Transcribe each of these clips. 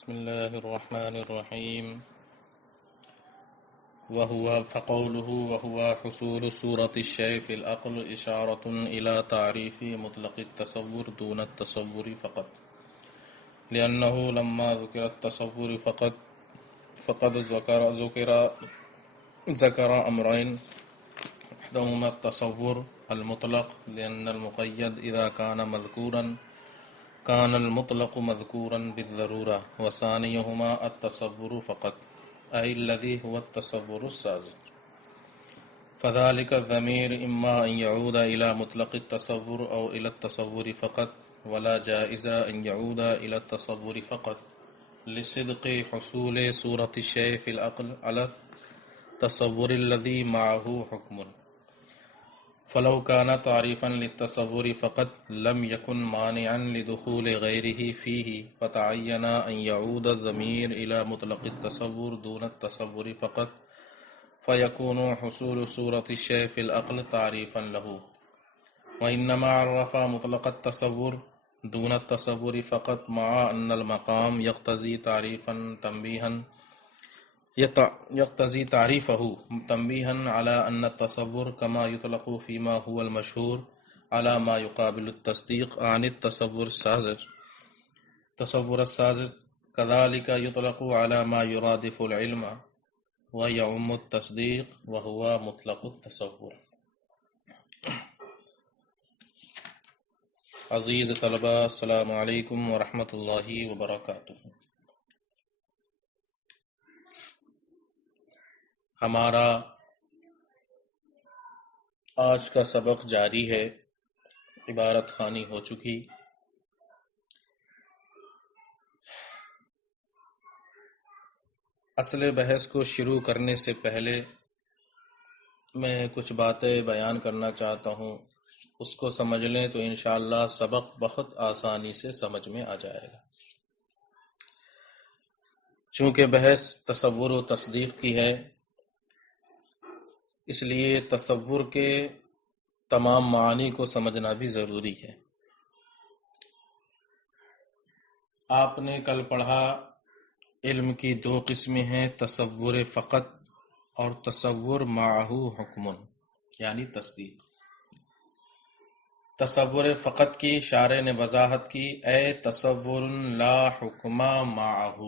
بسم الله الرحمن الرحيم وهو حصول صورة الشيء في العقل إشارة إلى تعريف مطلق التصور دون التصور فقط، لأنه لما ذكر التصور فقد ذكر أمرين، أحدهما التصور المطلق لأن المقيد إذا كان مذكورا كان المطلق مذكورا بالضرورة، وثانيهما التصور فقط أي الذي هو التصور الساذج، فذلك الضمير إما أن يعود إلى مطلق التصور أو إلى التصور فقط، ولا جائز أن يعود إلى التصور فقط لصدق حصول صورة الشيء في العقل على التصور الذي معه حكم، فلو كان تعريفا للتصور فقط لم يكن مانعا لدخول غيره فيه، فتعين أن يعود الضمير إلى مطلق التصور دون التصور فقط، فيكون حصول صورة الشيء في العقل تعريفا له، وإنما عرف مطلق التصور دون التصور فقط مع أن المقام يقتضي تعريفه تنبيها على أن التصور كما يطلق فيما هو المشهور على ما يقابل التصديق عن التصور الساذج كذلك يطلق على ما يرادف العلم ويعم التصديق وهو مطلق التصور۔ عزیز طلبہ، السلام علیکم ورحمۃ اللہ وبرکاتہ۔ ہمارا آج کا سبق جاری ہے، عبارت خوانی ہو چکی۔ اصل بحث کو شروع کرنے سے پہلے میں کچھ باتیں بیان کرنا چاہتا ہوں، اس کو سمجھ لیں تو انشاءاللہ سبق بہت آسانی سے سمجھ میں آ جائے گا۔ چونکہ بحث تصور و تصدیق کی ہے، اس لیے تصور کے تمام معانی کو سمجھنا بھی ضروری ہے۔ آپ نے کل پڑھا علم کی دو قسمیں ہیں، تصور فقط اور تصور معہ حکم، یعنی تصدیق۔ تصور فقط کی شارح نے وضاحت کی، اے تصور لا حکم معہ،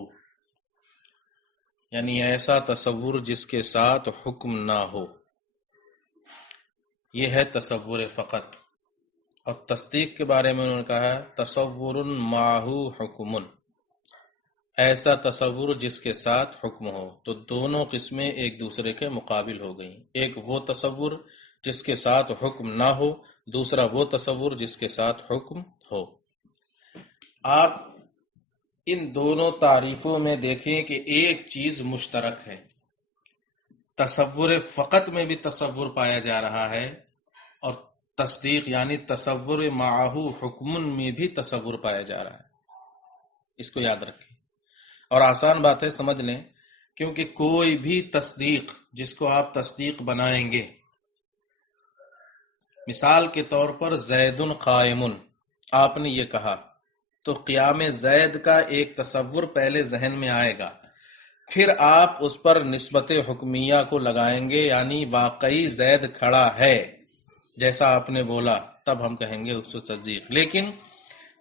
یعنی ایسا تصور جس کے ساتھ حکم نہ ہو، یہ ہے تصور فقط۔ اور تصدیق کے بارے میں انہوں نے کہا تصور معہ حکم، ایسا تصور جس کے ساتھ حکم ہو۔ تو دونوں قسمیں ایک دوسرے کے مقابل ہو گئیں، ایک وہ تصور جس کے ساتھ حکم نہ ہو، دوسرا وہ تصور جس کے ساتھ حکم ہو۔ آپ ان دونوں تعریفوں میں دیکھیں کہ ایک چیز مشترک ہے، تصور فقط میں بھی تصور پایا جا رہا ہے، اور تصدیق یعنی تصور معہ حکم میں بھی تصور پایا جا رہا ہے۔ اس کو یاد رکھیں اور آسان بات ہے، سمجھ لیں، کیونکہ کوئی بھی تصدیق جس کو آپ تصدیق بنائیں گے، مثال کے طور پر زید قائم، آپ نے یہ کہا تو قیام زید کا ایک تصور پہلے ذہن میں آئے گا، پھر آپ اس پر نسبت حکمیہ کو لگائیں گے، یعنی واقعی زید کھڑا ہے جیسا آپ نے بولا، تب ہم کہیں گے اس کو تصدیق۔ لیکن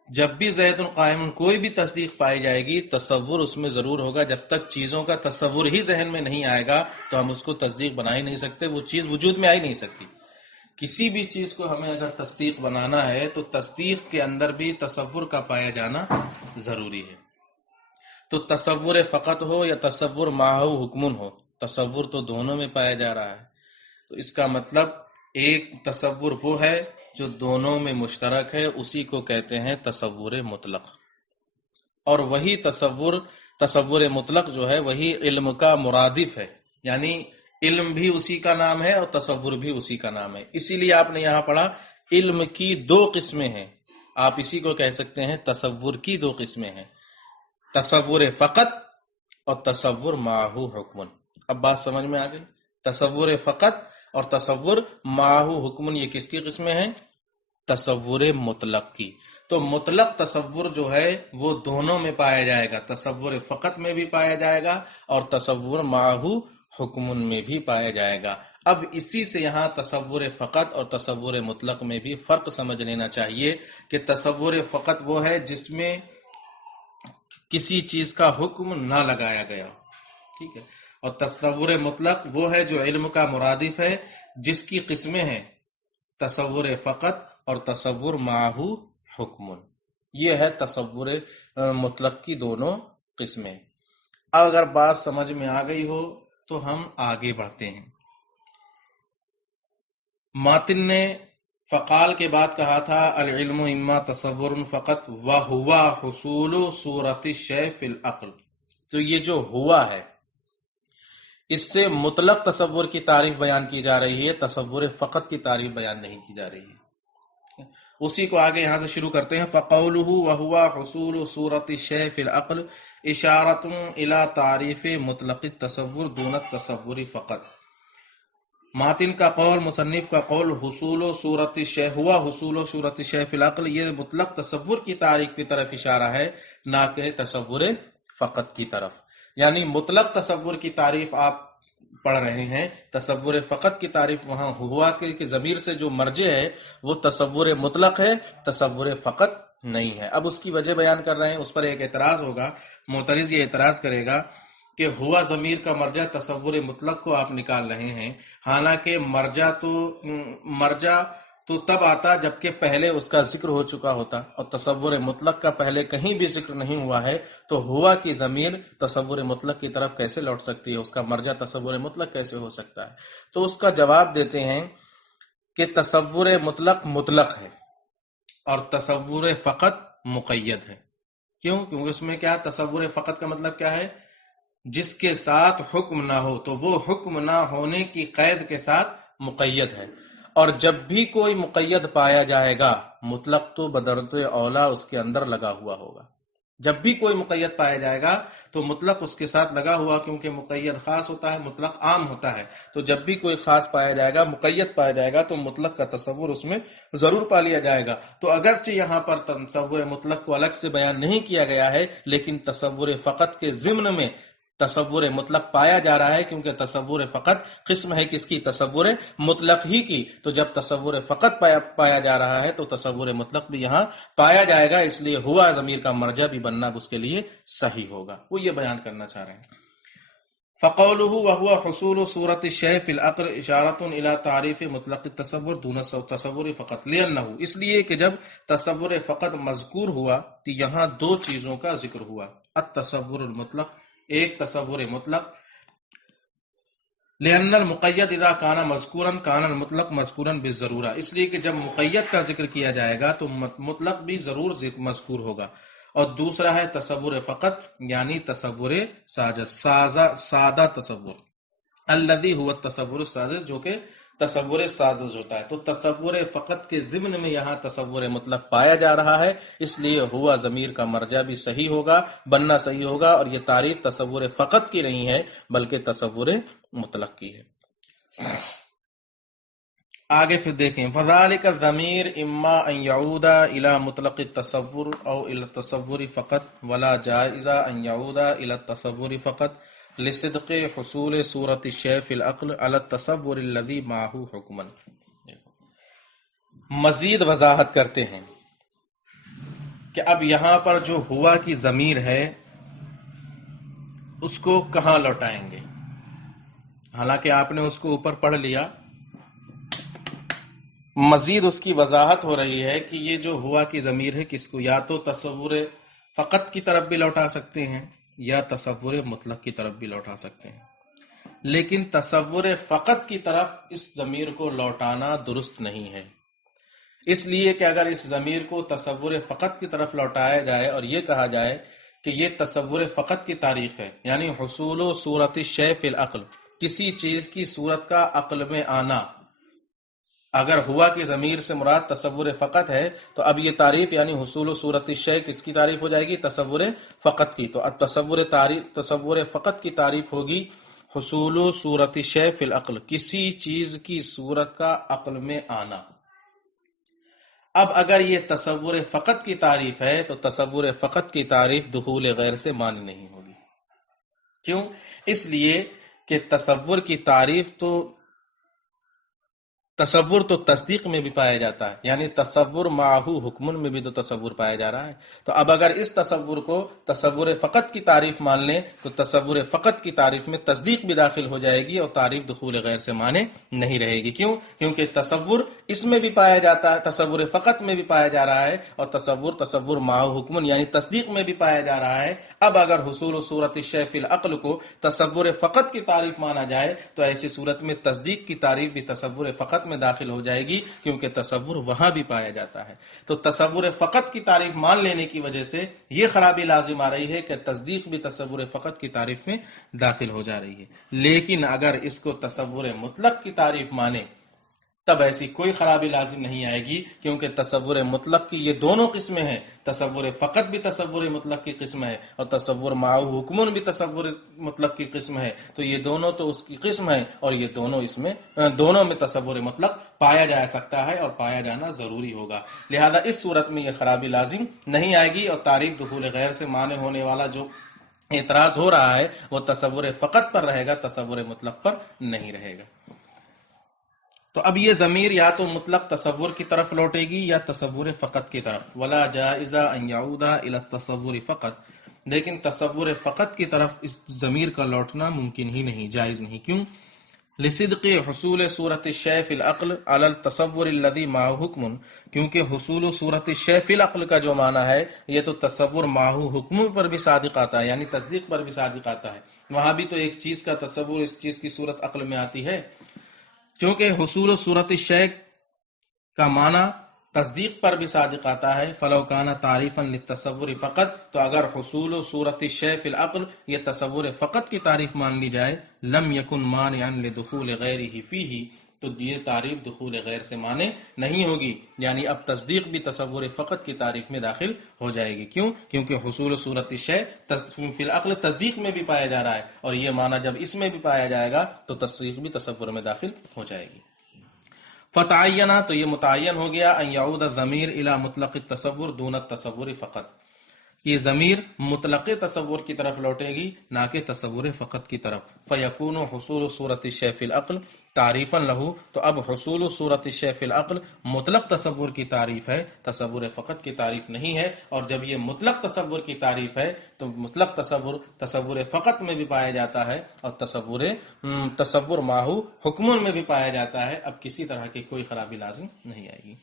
جب بھی زید قائم کوئی بھی تصدیق پائی جائے گی، تصور اس میں ضرور ہوگا۔ جب تک چیزوں کا تصور ہی ذہن میں نہیں آئے گا تو ہم اس کو تصدیق بنا ہی نہیں سکتے، وہ چیز وجود میں آ ہی نہیں سکتی۔ کسی بھی چیز کو ہمیں اگر تصدیق بنانا ہے تو تصدیق کے اندر بھی تصور کا پایا جانا ضروری ہے۔ تو تصور فقط ہو یا تصور معہ حکم ہو، تصور تو دونوں میں پایا جا رہا ہے۔ تو اس کا مطلب ایک تصور وہ ہے جو دونوں میں مشترک ہے، اسی کو کہتے ہیں تصور مطلق۔ اور وہی تصور مطلق جو ہے وہی علم کا مرادف ہے، یعنی علم بھی اسی کا نام ہے اور تصور بھی اسی کا نام ہے۔ اسی لیے آپ نے یہاں پڑھا علم کی دو قسمیں ہیں، آپ اسی کو کہہ سکتے ہیں تصور کی دو قسمیں ہیں، تصور فقط اور تصور معہ حکم۔ اب بات سمجھ میں آ گئی؟ تصور فقط اور تصور معہ حکم یہ کس کی قسمیں ہیں؟ تصور مطلق کی. تو مطلق تصور جو ہے وہ دونوں میں پایا جائے گا، تصور فقط میں بھی پایا جائے گا اور تصور معہو حکم میں بھی پایا جائے گا. اب اسی سے یہاں تصور فقط اور تصور مطلق میں بھی فرق سمجھ لینا چاہیے کہ تصور فقط وہ ہے جس میں کسی چیز کا حکم نہ لگایا گیا، ٹھیک ہے، اور تصور مطلق وہ ہے جو علم کا مرادف ہے، جس کی قسمیں ہیں تصور فقط اور تصور معہو حکم. یہ ہے تصور مطلق کی دونوں قسمیں. اب اگر بات سمجھ میں آ گئی ہو تو ہم آگے بڑھتے ہیں. ماتن نے فقال کے بعد کہا تھا العلم اما تصور فقط وہو حصول صورت الشیء فی العقل. تو یہ جو ہوا ہے اس سے مطلق تصور کی تعریف بیان کی جا رہی ہے، تصور فقط کی تعریف بیان نہیں کی جا رہی ہے. اسی کو آگے یہاں سے شروع کرتے ہیں. فقولہ وہو حصول صورت الشیء فی العقل اشارۃ الی تعریف مطلق التصور دون التصور فقط. ماتن کا قول، مصنف کا قول، حصول و صورت الشیء ہوا حصول و صورت الشیء فی العقل، یہ مطلق تصور کی تعریف کی طرف اشارہ ہے، نہ کہ تصور فقط کی طرف. یعنی مطلق تصور کی تعریف آپ پڑھ رہے ہیں، تصور فقط کی تعریف وہاں ہوا کہ ضمیر سے جو مرجع ہے وہ تصور مطلق ہے، تصور فقط نہیں ہے. اب اس کی وجہ بیان کر رہے ہیں. اس پر ایک اعتراض ہوگا، معترض یہ اعتراض کرے گا کہ ہوا ضمیر کا مرجع تصور مطلق کو آپ نکال رہے ہیں، حالانکہ مرجع تو تب آتا جبکہ پہلے اس کا ذکر ہو چکا ہوتا، اور تصور مطلق کا پہلے کہیں بھی ذکر نہیں ہوا ہے، تو ہوا کی ضمیر تصور مطلق کی طرف کیسے لوٹ سکتی ہے، اس کا مرجع تصور مطلق کیسے ہو سکتا ہے؟ تو اس کا جواب دیتے ہیں کہ تصور مطلق مطلق ہے اور تصور فقط مقید ہے. کیوں؟ کیونکہ اس میں کیا، تصور فقط کا مطلب کیا ہے، جس کے ساتھ حکم نہ ہو تو وہ حکم نہ ہونے کی قید کے ساتھ مقید ہے. اور جب بھی کوئی مقید پایا جائے گا مطلق تو بدرت اولا اس کے اندر لگا ہوا ہوگا. جب بھی کوئی مقید پایا جائے گا تو مطلق اس کے ساتھ لگا ہوا، کیونکہ مقید خاص ہوتا ہے، مطلق عام ہوتا ہے. تو جب بھی کوئی خاص پایا جائے گا، مقید پایا جائے گا، تو مطلق کا تصور اس میں ضرور پا لیا جائے گا. تو اگرچہ یہاں پر تصور مطلق کو الگ سے بیان نہیں کیا گیا ہے، لیکن تصور فقط کے ضمن میں تصور مطلق پایا جا رہا ہے، کیونکہ تصور فقط قسم ہے کس کی، تصور مطلق ہی کی. تو جب تصور فقط پایا جا رہا ہے تو تصور مطلق بھی یہاں پایا جائے گا، اس لیے ہوا ضمیر کا مرجع بھی بننا اس کے لیے صحیح ہوگا. وہ یہ بیان کرنا چاہ رہے ہیں. فقولہ وہو حصول صورت الشیء فی العقل اشارۃ الی تعریف مطلق التصور دون التصور فقط، لأنہ اس لیے کہ جب تصور فقط مذکور ہوا تو یہاں دو چیزوں کا ذکر ہوا. التصور المطلق، ایک تصور مطلق، لأن المقید اذا کان مذکورا کان المطلق مذکورا بالضرورہ، اس لیے کہ جب مقید کا ذکر کیا جائے گا تو مطلق بھی ضرور مذکور ہوگا. اور دوسرا ہے تصور فقط، یعنی تصور سادہ تصور، الذی هو التصور الساذج، جو کہ تصور ساذج ہوتا ہے. تو تصور فقط کے ضمن میں یہاں تصور مطلق پایا جا رہا ہے، اس لیے ہوا ضمیر کا مرجع بھی صحیح ہوگا، بننا صحیح ہوگا. اور یہ تعریف تصور فقط کی نہیں ہے بلکہ تصور مطلق کی ہے. آگے پھر دیکھیں، فذلک الضمیر اما ان یعود الی مطلق التصور او الی التصور فقط ولا جائز ان یعود الی التصور فقط لصدق حصول صورت الشیء فی العقل علی التصور الذی معه حکما. مزید وضاحت کرتے ہیں کہ اب یہاں پر جو ہوا کی ضمیر ہے اس کو کہاں لوٹائیں گے. حالانکہ آپ نے اس کو اوپر پڑھ لیا، مزید اس کی وضاحت ہو رہی ہے کہ یہ جو ہوا کی ضمیر ہے کس کو یا تو تصور فقط کی طرف بھی لوٹا سکتے ہیں یا تصور مطلق کی طرف بھی لوٹا سکتے ہیں. لیکن تصور فقط کی طرف اس ضمیر کو لوٹانا درست نہیں ہے، اس لیے کہ اگر اس ضمیر کو تصور فقط کی طرف لوٹایا جائے اور یہ کہا جائے کہ یہ تصور فقط کی تعریف ہے، یعنی حصول و صورت الشیء فی العقل، کسی چیز کی صورت کا عقل میں آنا، اگر ہوا کی ضمیر سے مراد تصور فقط ہے تو اب یہ تعریف یعنی حصول و صورت الشیء کس کی تعریف ہو جائے گی، تصور فقط کی. تو تصور فقط کی تعریف ہوگی حصول و صورت الشیء فی العقل، کسی چیز کی صورت کا عقل میں آنا. اب اگر یہ تصور فقط کی تعریف ہے تو تصور فقط کی تعریف دخول غیر سے مانی نہیں ہوگی. کیوں؟ اس لیے کہ تصور کی تعریف تصور تو تصدیق میں بھی پایا جاتا ہے، یعنی تصور معہو حکمن میں بھی تو تصور پایا جا رہا ہے. تو اب اگر اس تصور کو تصور فقط کی تعریف مان لیں تو تصور فقط کی تعریف میں تصدیق بھی داخل ہو جائے گی اور تعریف دخول غیر سے مانے نہیں رہے گی. کیوں؟ کیونکہ تصور اس میں بھی پایا جاتا ہے، تصور فقط میں بھی پایا جا رہا ہے، اور تصور معہو حکمن یعنی تصدیق میں بھی پایا جا رہا ہے. اب اگر حصول و صورت الشیء فی العقل کو تصور فقط کی تعریف مانا جائے تو ایسی صورت میں تصدیق کی تعریف بھی تصور فقط میں داخل ہو جائے گی، کیونکہ تصور وہاں بھی پایا جاتا ہے. تو تصور فقط کی تعریف مان لینے کی وجہ سے یہ خرابی لازم آ رہی ہے کہ تصدیق بھی تصور فقط کی تعریف میں داخل ہو جا رہی ہے. لیکن اگر اس کو تصور مطلق کی تعریف مانے تب ایسی کوئی خرابی لازم نہیں آئے گی، کیونکہ تصور مطلق کی یہ دونوں قسمیں ہیں. تصور فقط بھی تصور مطلق کی قسم ہے اور تصور معہو حکمن بھی تصور مطلق کی قسم ہے. تو یہ دونوں تو اس کی قسم ہے، اور یہ دونوں میں تصور مطلق پایا جا سکتا ہے اور پایا جانا ضروری ہوگا. لہذا اس صورت میں یہ خرابی لازم نہیں آئے گی، اور تعریف دخول غیر سے مانے ہونے والا جو اعتراض ہو رہا ہے وہ تصور فقط پر رہے گا، تصور مطلق پر نہیں رہے گا. تو اب یہ ضمیر یا تو مطلق تصور کی طرف لوٹے گی یا تصور فقط کی طرف. ولا جائز ان يعود الى التصور فقط، لیکن تصور فقط کی طرف اس ضمیر کا لوٹنا ممکن ہی نہیں، جائز نہیں. کیوں؟ لصدق حصول صورت الشیء فی العقل علی التصور الذی معه حکم، کیونکہ حصول صورت الشیء فی العقل کا جو معنی ہے یہ تو تصور معه حکم پر بھی صادق آتا ہے، یعنی تصدیق پر بھی صادق آتا ہے. وہاں بھی تو ایک چیز کا تصور اس چیز کی صورت عقل میں آتی ہے، کیونکہ حصول صورت الشیء کا معنی تصدیق پر بھی صادق آتا ہے. فلو کان تعریفا للتصور فقط، تو اگر حصول صورت الشیء فی العقل یہ تصور فقط کی تعریف مان لی جائے، لم یکن مانعا لدخول غیرہ فیہ، تو یہ تعریف دخول غیر سے مانے نہیں ہوگی، یعنی اب تصدیق بھی تصور فقط کی تعریف میں داخل ہو جائے گی. کیوں؟ کیونکہ حصول صورت الشیء فی العقل تصدیق میں بھی پایا جا رہا ہے، اور یہ معنی جب اس میں بھی پایا جائے گا تو تصدیق بھی تصور میں داخل ہو جائے گی. فتعینہ، تو یہ متعین ہو گیا، ان یعود الضمیر الی مطلق التصور دون التصور فقط، یہ ضمیر مطلق تصور کی طرف لوٹے گی نہ کہ تصور فقط کی طرف. فیکون حصول صورت الشیء فی العقل تعریفا لہ، تو اب حصول صورت الشیء فی العقل مطلق تصور کی تعریف ہے، تصور فقط کی تعریف نہیں ہے. اور جب یہ مطلق تصور کی تعریف ہے تو مطلق تصور فقط میں بھی پایا جاتا ہے، اور تصور معہو حکمن میں بھی پایا جاتا ہے. اب کسی طرح کی کوئی خرابی لازم نہیں آئے گی.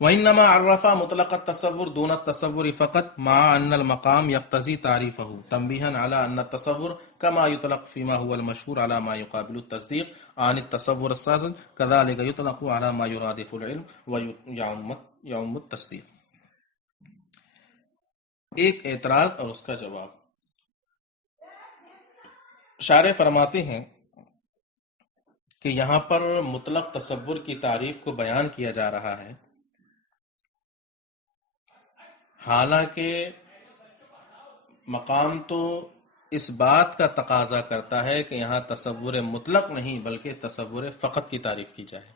وَإِنَّمَا عَرَّفَ مُطْلَقَ التَّصَوُّرِ دُونَ التَّصَوُّرِ فَقَطْ مَعَ أَنَّ الْمَقَامَ يَقْتَضِي تَعْرِيفَهُ تَنْبِيهًا عَلَى أَنَّ التَّصَوُّرَ كَمَا يُطْلَقُ فِيمَا هُوَ الْمَشْهُورُ عَلَى مَا يُقَابِلُ التَّصْدِيقِ عَنِ التَّصَوُّرِ السَّاذِجِ كَذَلِكَ يُطْلَقُ عَلَى مَا يُرَادِفُ الْعِلْمَ وَيَعُمُّ التَّصْدِيقَ. ایک اعتراض اور اس کا جواب. شارح فرماتے ہیں کہ یہاں پر مطلق تصور کی تعریف کو بیان کیا جا رہا ہے، حالانکہ مقام تو اس بات کا تقاضا کرتا ہے کہ یہاں تصور مطلق نہیں بلکہ تصور فقط کی تعریف کی جائے،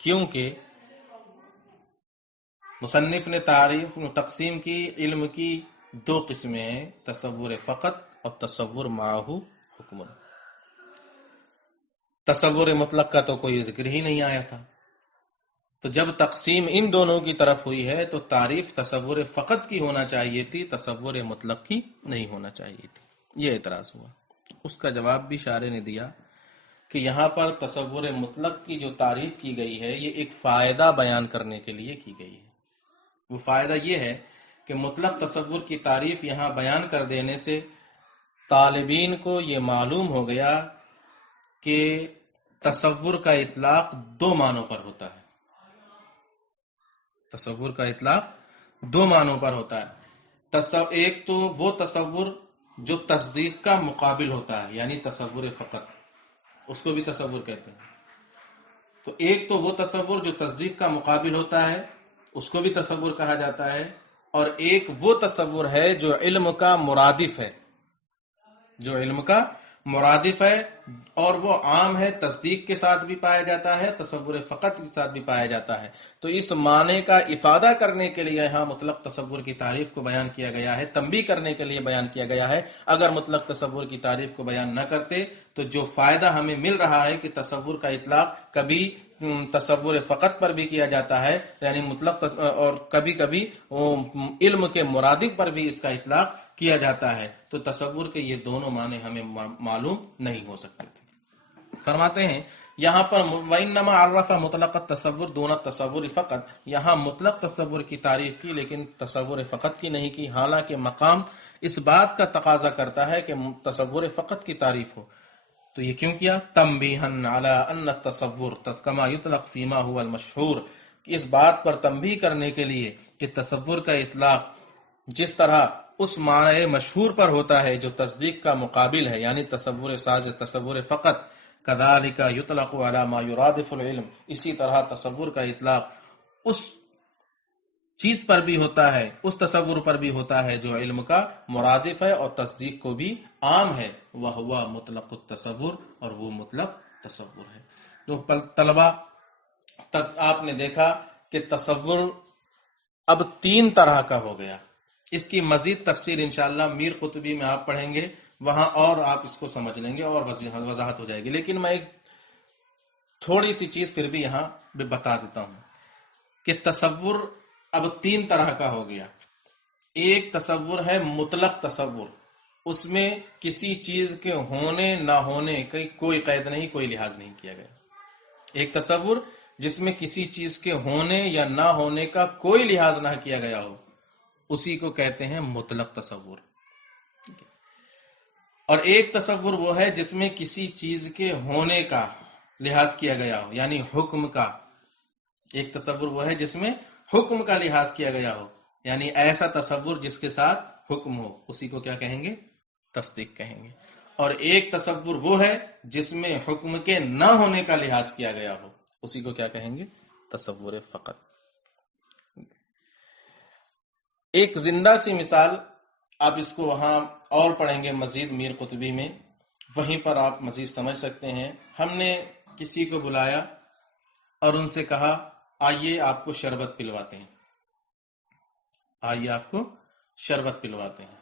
کیونکہ مصنف نے تعریف تقسیم کی علم کی دو قسمیں ہیں، تصور فقط اور تصور معہو حکم. تصور مطلق کا تو کوئی ذکر ہی نہیں آیا تھا، تو جب تقسیم ان دونوں کی طرف ہوئی ہے تو تعریف تصور فقط کی ہونا چاہیے تھی، تصور مطلق کی نہیں ہونا چاہیے تھی. یہ اعتراض ہوا. اس کا جواب بھی شارح نے دیا کہ یہاں پر تصور مطلق کی جو تعریف کی گئی ہے یہ ایک فائدہ بیان کرنے کے لیے کی گئی ہے. وہ فائدہ یہ ہے کہ مطلق تصور کی تعریف یہاں بیان کر دینے سے طالبین کو یہ معلوم ہو گیا کہ تصور کا اطلاق دو معنوں پر ہوتا ہے. تصور کا اطلاق دو معنوں پر ہوتا ہے. ایک تو وہ تصور جو تصدیق کا مقابل ہوتا ہے، یعنی تصور فقط، اس کو بھی تصور کہتے ہیں. تو ایک تو وہ تصور جو تصدیق کا مقابل ہوتا ہے، اس کو بھی تصور کہا جاتا ہے. اور ایک وہ تصور ہے جو علم کا مرادف ہے، جو علم کا مرادف ہے اور وہ عام ہے، تصدیق کے ساتھ بھی پایا جاتا ہے، تصور فقط کے ساتھ بھی پایا جاتا ہے۔ تو اس معنی کا افادہ کرنے کے لیے یہاں مطلق تصور کی تعریف کو بیان کیا گیا ہے، تنبیہ کرنے کے لیے بیان کیا گیا ہے۔ اگر مطلق تصور کی تعریف کو بیان نہ کرتے تو جو فائدہ ہمیں مل رہا ہے کہ تصور کا اطلاق کبھی تصور فقط پر بھی کیا جاتا ہے، یعنی مطلق اور کبھی کبھی علم کے مرادف پر بھی اس کا اطلاق کیا جاتا ہے، تو تصور کے یہ دونوں معنی ہمیں معلوم نہیں ہو سکتے تھے۔ فرماتے ہیں یہاں پر وَإِنَّمَا عَرَّفَ مطلق التصور دون التصور فقط، یہاں مطلق تصور کی تعریف کی لیکن تصور فقط کی نہیں کی، حالانکہ مقام اس بات کا تقاضا کرتا ہے کہ تصور فقط کی تعریف ہو۔ تو یہ کیوں کیا؟ تنبیہاً علی ان التصور کما یطلق فیما هو المشہور، اس بات پر تنبیہ کرنے کے لیے کہ تصور کا اطلاق جس طرح اس معنی مشہور پر ہوتا ہے جو تصدیق کا مقابل ہے، یعنی تصور ساز تصور فقط، کذالک یطلق علی ما یرادف العلم، اسی طرح تصور کا اطلاق اس چیز پر بھی ہوتا ہے، اس تصور پر بھی ہوتا ہے جو علم کا مرادف ہے اور تصدیق کو بھی عام ہے، وہو مطلق التصور، اور وہ مطلق تصور ہے۔ تو طلبہ تک آپ نے دیکھا کہ تصور اب 3 طرح کا ہو گیا۔ اس کی مزید تفصیل انشاءاللہ میر قطبی میں آپ پڑھیں گے، وہاں اور آپ اس کو سمجھ لیں گے اور وضاحت ہو جائے گی، لیکن میں ایک تھوڑی سی چیز پھر بھی یہاں بھی بتا دیتا ہوں کہ تصور اب 3 طرح کا ہو گیا۔ ایک تصور ہے مطلق تصور، اس میں کسی چیز کے ہونے نہ ہونے کی کوئی قید نہیں، کوئی لحاظ نہیں کیا گیا۔ ایک تصور جس میں کسی چیز کے ہونے یا نہ ہونے کا کوئی لحاظ نہ کیا گیا ہو، اسی کو کہتے ہیں مطلق تصور۔ اور ایک تصور وہ ہے جس میں کسی چیز کے ہونے کا لحاظ کیا گیا ہو، یعنی حکم کا۔ ایک تصور وہ ہے جس میں حکم کا لحاظ کیا گیا ہو، یعنی ایسا تصور جس کے ساتھ حکم ہو، اسی کو کیا کہیں گے؟ تصدیق کہیں گے۔ اور ایک تصور وہ ہے جس میں حکم کے نہ ہونے کا لحاظ کیا گیا ہو، اسی کو کیا کہیں گے؟ تصور فقط۔ ایک زندہ سی مثال، آپ اس کو وہاں اور پڑھیں گے مزید میر قطبی میں، وہیں پر آپ مزید سمجھ سکتے ہیں۔ ہم نے کسی کو بلایا اور ان سے کہا آئیے آپ کو شربت پلواتے ہیں، آئیے آپ کو شربت پلواتے ہیں۔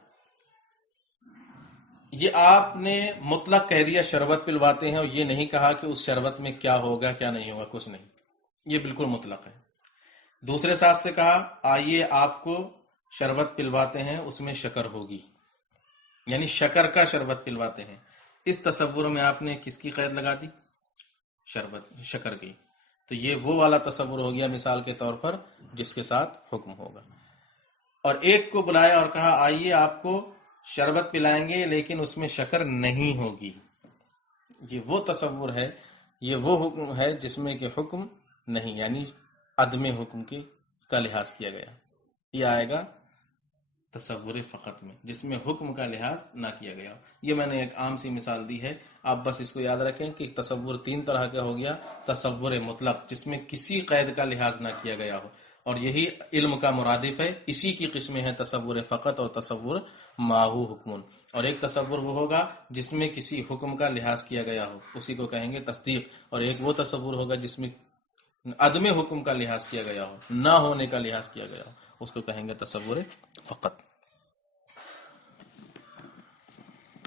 یہ آپ نے مطلق کہہ دیا شربت پلواتے ہیں، اور یہ نہیں کہا کہ اس شربت میں کیا ہوگا کیا نہیں ہوگا، کچھ نہیں، یہ بالکل مطلق ہے۔ دوسرے صاحب سے کہا آئیے آپ کو شربت پلواتے ہیں، اس میں شکر ہوگی، یعنی شکر کا شربت پلواتے ہیں۔ اس تصور میں آپ نے کس کی قید لگا دی؟ شکر کی۔ تو یہ وہ والا تصور ہو گیا مثال کے طور پر جس کے ساتھ حکم ہوگا۔ اور ایک کو بلایا اور کہا آئیے آپ کو شربت پلائیں گے لیکن اس میں شکر نہیں ہوگی، یہ وہ تصور ہے، یہ وہ حکم ہے جس میں کہ حکم نہیں، یعنی عدم حکم کا لحاظ کیا گیا۔ یہ آئے گا تصور فقط میں، جس میں حکم کا لحاظ نہ کیا گیا۔ یہ میں نے ایک عام سی مثال دی ہے، آپ بس اس کو یاد رکھیں کہ تصور 3 طرح کا ہو گیا۔ تصور مطلق جس میں کسی قید کا لحاظ نہ کیا گیا ہو، اور یہی علم کا مرادف ہے، اسی کی قسمیں ہیں تصور فقط اور تصور ماہو حکم۔ اور ایک تصور وہ ہوگا جس میں کسی حکم کا لحاظ کیا گیا ہو، اسی کو کہیں گے تصدیق۔ اور ایک وہ تصور ہوگا جس میں عدم حکم کا لحاظ کیا گیا ہو، نہ ہونے کا لحاظ کیا گیا ہو، اس کو کہیں گے تصور فقط۔